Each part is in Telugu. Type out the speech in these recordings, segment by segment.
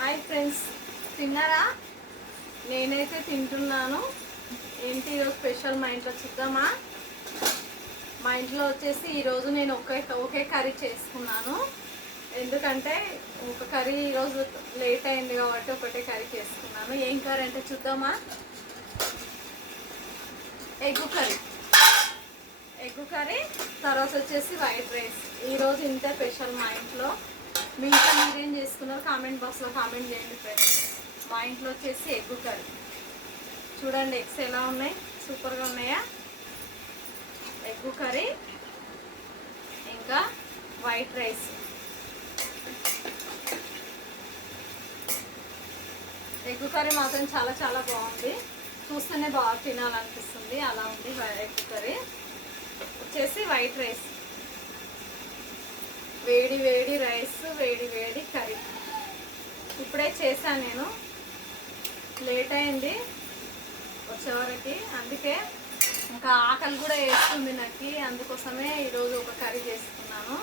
హాయ్ ఫ్రెండ్స్, తిన్నారా? నేనైతే తింటున్నాను. ఏంటి ఈరోజు స్పెషల్ మా ఇంట్లో చూద్దామా? మా ఇంట్లో వచ్చేసి ఈరోజు నేను ఒకే కర్రీ చేసుకున్నాను. ఎందుకంటే ఒక కర్రీ ఈరోజు లేట్ అయింది కాబట్టి ఒకటే కర్రీ చేసుకున్నాను. ఏం కర్రీ అంటే చూద్దామా? ఎగ్ కర్రీ, తర్వాత వచ్చేసి వైట్ రైస్. ఈరోజు ఇంతే స్పెషల్ మా ఇంట్లో. మీ ఇంట్లో మీరేం చేసుకున్నారు కామెంట్ బాక్స్లో కామెంట్ చేయండి ఫ్రెండ్స్. మా ఇంట్లో వచ్చేసి ఎగ్ కర్రీ. చూడండి ఎగ్స్ ఎలా ఉన్నాయి, సూపర్గా ఉన్నాయా? ఎగ్ కర్రీ ఇంకా వైట్ రైస్. ఎగ్ కర్రీ మాత్రం చాలా చాలా బాగుంది. చూస్తేనే బాగా తినాలనిపిస్తుంది. అలా ఉంది ఎగ్ కర్రీ. వచ్చేసి వైట్ రైస్, వేడి వేడి రైస్, వేడి వేడి కర్రీ. ఇప్పుడే చేశాను నేను, లేట్ అయింది వచ్చేవరకు. అందుకే ఇంకా ఆకలి కూడా వేస్తుంది నాకు. అందుకోసమే ఈరోజు ఒక కర్రీ చేసుకున్నాను.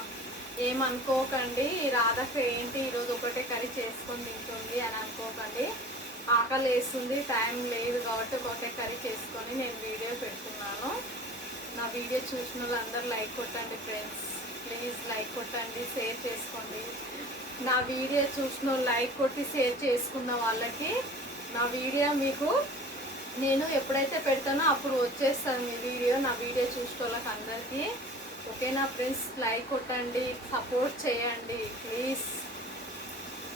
ఏమనుకోకండి, రాధకు ఏంటి ఈరోజు ఒకటే కర్రీ చేసుకొని తింటుంది అని అనుకోకండి. ఆకలి వేస్తుంది, టైం లేదు కాబట్టి ఒకటే కర్రీ చేసుకొని నేను వీడియో పెడుతున్నాను. నా వీడియో చూసిన వాళ్ళందరూ లైక్ కొట్టండి ఫ్రెండ్స్. ప్లీజ్ లైక్ కొట్టండి, షేర్ చేసుకోండి. నా వీడియో చూసిన లైక్ కొట్టి షేర్ చేసుకున్న వాళ్ళకి నా వీడియో మీకు నేను ఎప్పుడైతే పెడతానో అప్పుడు వచ్చేస్తాను మీ వీడియో. నా వీడియో చూసిన వాళ్ళకి అందరికీ ఓకేనా ఫ్రెండ్స్? లైక్ కొట్టండి, సపోర్ట్ చేయండి ప్లీజ్.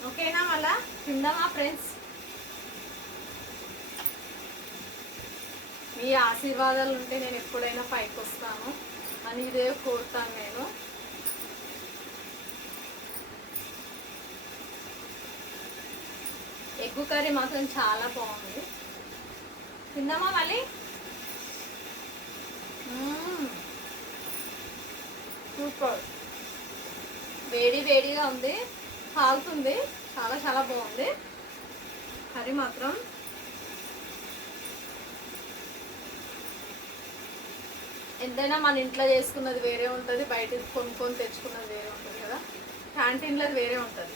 ఓకేనా? మళ్ళా తిందామా ఫ్రెండ్స్? మీ ఆశీర్వాదాలు ఉంటే నేను ఎప్పుడైనా పైకి వస్తాను అని ఇదే కోరుతాను నేను. ఎగ్ కర్రీ మాత్రం చాలా బాగుంది. తిందామా మళ్ళీ? సూపర్, వేడి వేడిగా ఉంది, కాలుతుంది. చాలా చాలా బాగుంది కర్రీ మాత్రం. ఎంతైనా మన ఇంట్లో చేసుకున్నది వేరే ఉంటుంది, బయట కొనుక్కొని తెచ్చుకున్నది వేరే ఉంటుంది కదా. క్యాంటీన్లో వేరే ఉంటుంది.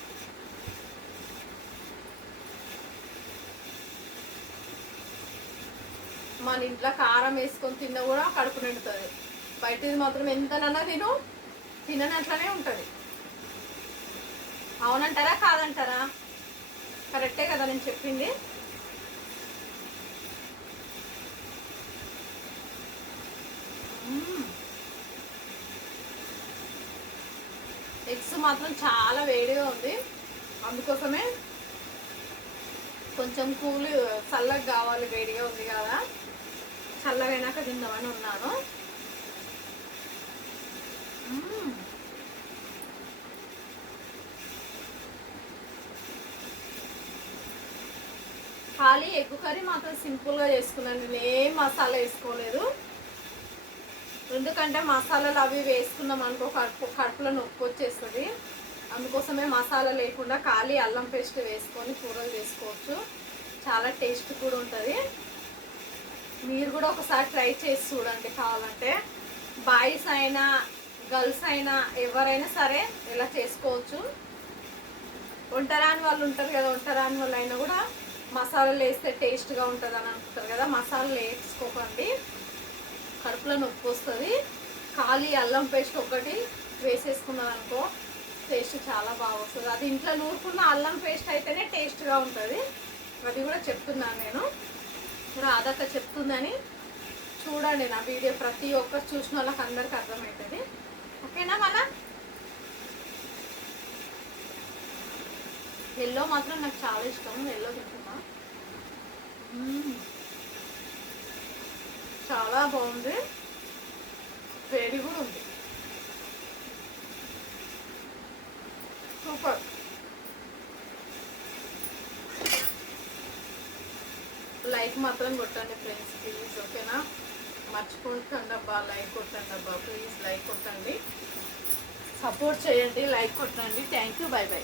మన ఇంట్లో కారం వేసుకొని తిన్నా కూడా కడుపు నిండుతుంది. బయటది మాత్రం ఎంతనన్నా తినని అట్లనే ఉంటుంది. అవునంటారా కాదంటారా? కరెక్టే కదా నేను చెప్పింది? ఎగ్స్ మాత్రం చాలా వేడిగా ఉంది. అందుకోసమే కొంచెం చల్లగా కావాలి. వేడిగా ఉంది కదా, చల్లగైనాక తిందామని ఉన్నాను. ఖాళీ ఎగ్ కర్రీ మాత్రం సింపుల్గా చేసుకున్నాను. నేను ఏం మసాలా వేసుకోలేదు. ఎందుకంటే మసాలాలు అవి వేసుకున్నాం అనుకో కడుపులో నొప్పి వచ్చేస్తుంది. అందుకోసమే మసాలా లేకుండా ఖాళీ అల్లం పేస్ట్ వేసుకొని కూరలు చేసుకోవచ్చు. చాలా టేస్ట్ కూడా ఉంటుంది. మీరు కూడా ఒకసారి ట్రై చేసి చూడండి. కావాలంటే బాయ్స్ అయినా గర్ల్స్ అయినా ఎవరైనా సరే ఇలా చేసుకోవచ్చు. వంటరాని వాళ్ళు ఉంటారు కదా, వంటరాని వాళ్ళు అయినా కూడా మసాలాలు వేస్తే టేస్ట్గా ఉంటుంది అని అనుకుంటారు కదా. మసాలాలు వేసుకోకండి, కడుపులో నొప్పి వస్తుంది. ఖాళీ అల్లం పేస్ట్ ఒకటి వేసేసుకున్నది అనుకో టేస్ట్ చాలా బాగా వస్తుంది. అది ఇంట్లో నూరుకున్న అల్లం పేస్ట్ అయితేనే టేస్ట్గా ఉంటుంది. అది కూడా చెప్తున్నాను నేను, రాధక్క చెప్తుందని. చూడండి నా వీడియో, ప్రతి ఒక్కరు చూసిన వాళ్ళకి అందరికి అర్థమవుతుంది. ఓకేనా? మళ్ళా ఎల్లో మాత్రం నాకు చాలా ఇష్టం. ఎల్లో తింటున్నా. చాలా బాగుంది, వేడి కూడా ఉంది. సూపర్. లైక్ మాత్రం కొట్టండి ఫ్రెండ్స్ ప్లీజ్. ఓకేనా? మర్చిపోకండి అబ్బా, లైక్ కొట్టండి అబ్బా ప్లీజ్. లైక్ కొట్టండి, సపోర్ట్ చేయండి, లైక్ కొట్టండి. Thank you, by by.